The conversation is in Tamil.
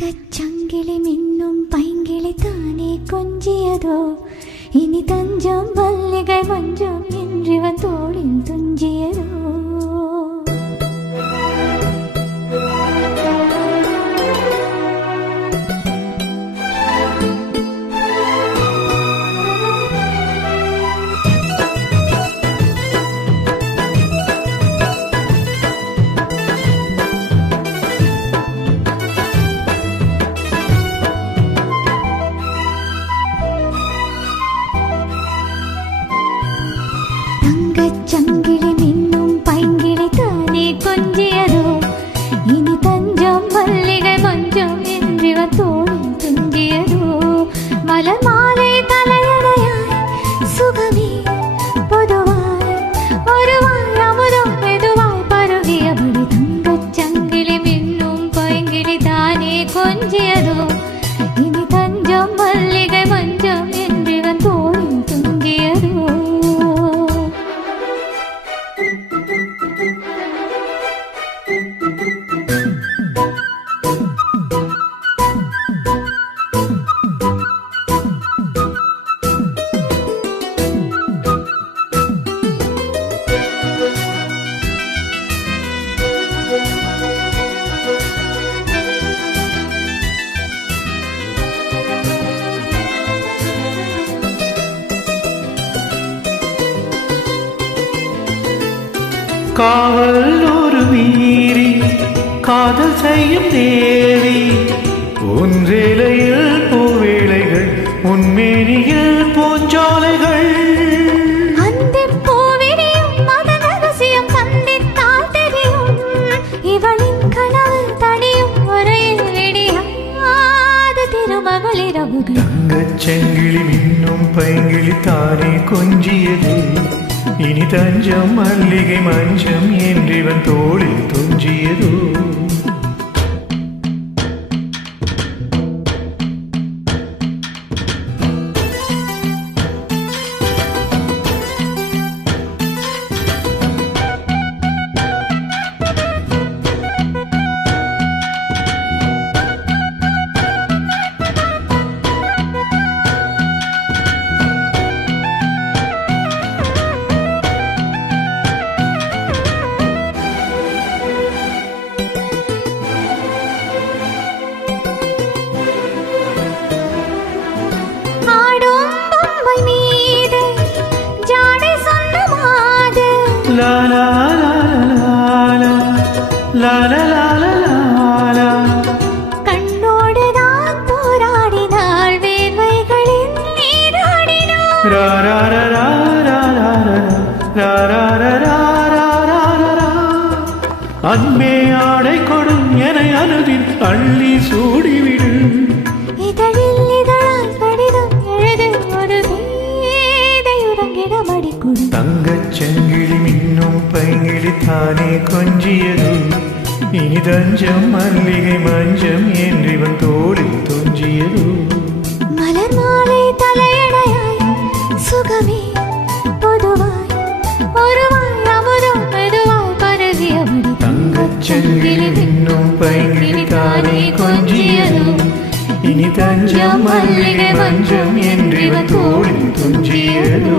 தங்கச்சங்கிலி மின்னும் பைங்கிளி தானே கொஞ்சியதோ இனி தஞ்சம் மல்லிகை மஞ்சம் என்றிவன் தோளில் துஞ்சியதோ சங்கிலி மின்னும் பைங்கிளி தானே கொஞ்சியதோ இனி தஞ்சம் மல்லிகை மஞ்சம் என்றிவன் தோளில் துஞ்சியதோ மலர் மாலை தலையணையாய் சுகமே பொதுவாய் ஒருவாய் அமுதம் மெதுவாய் பருகியபடி தங்கச் சங்கிலி மின்னும் பைங்கிளி தானே கொஞ்சியதோ இனி தஞ்சம் மல்லிகை மஞ்சம் என்றிவன் தோளில் துஞ்சியதோ காவல் ஒரு மீறி காதல் செய்யும் தேவி ஒன்றிலையில் பூவேளைகள் உன்மேனியில் பூஞ்சோலைகள் அந்த பூவினியும் மதன் ரகசியம் கண்டித்தால் தெரியும் இவளின் கனவு தனியும் வரையில் விடியாத திருமகள் இரவுகள் தங்கச் செங்கிலி மின்னும் பைங்கிளி தானே கொஞ்சியது இனி தஞ்சம் மல்லிகை மஞ்சம் என்றிவன் தோளில் துஞ்சியதோ La la la la la la la la la கண்ணோடு நான் போராடினாள் வேர்வைகளில் நீராடினாள் ra ra ra ra ra ra ra ra ra ra ra அன்பே ஆடை கொடு என அனுதின் அள்ளி சூடிவிடு இதழில் இதழால் கடிதம் எழுது ஒரு வேதை உறங்கிட மடிக்குடு தங்கச் செங்கிலி மின்னும் பைங்கிளி தானே கொஞ்சியது இனி தஞ்சம் மல்லிகை மஞ்சம் என்றிவன் தோளில் துஞ்சியது மலர் மாலை தலையணையாய் சுகமே பொதுவாய் ஒருவாய் அமுதம் மெதுவாய் பருகியபடி தங்கச் செங்கிலி மின்னும் பைங்கிளி தானே கொஞ்சியது இனி தஞ்சம் மல்லிகை மஞ்சம் என்றிவன் தோளில் துஞ்சியது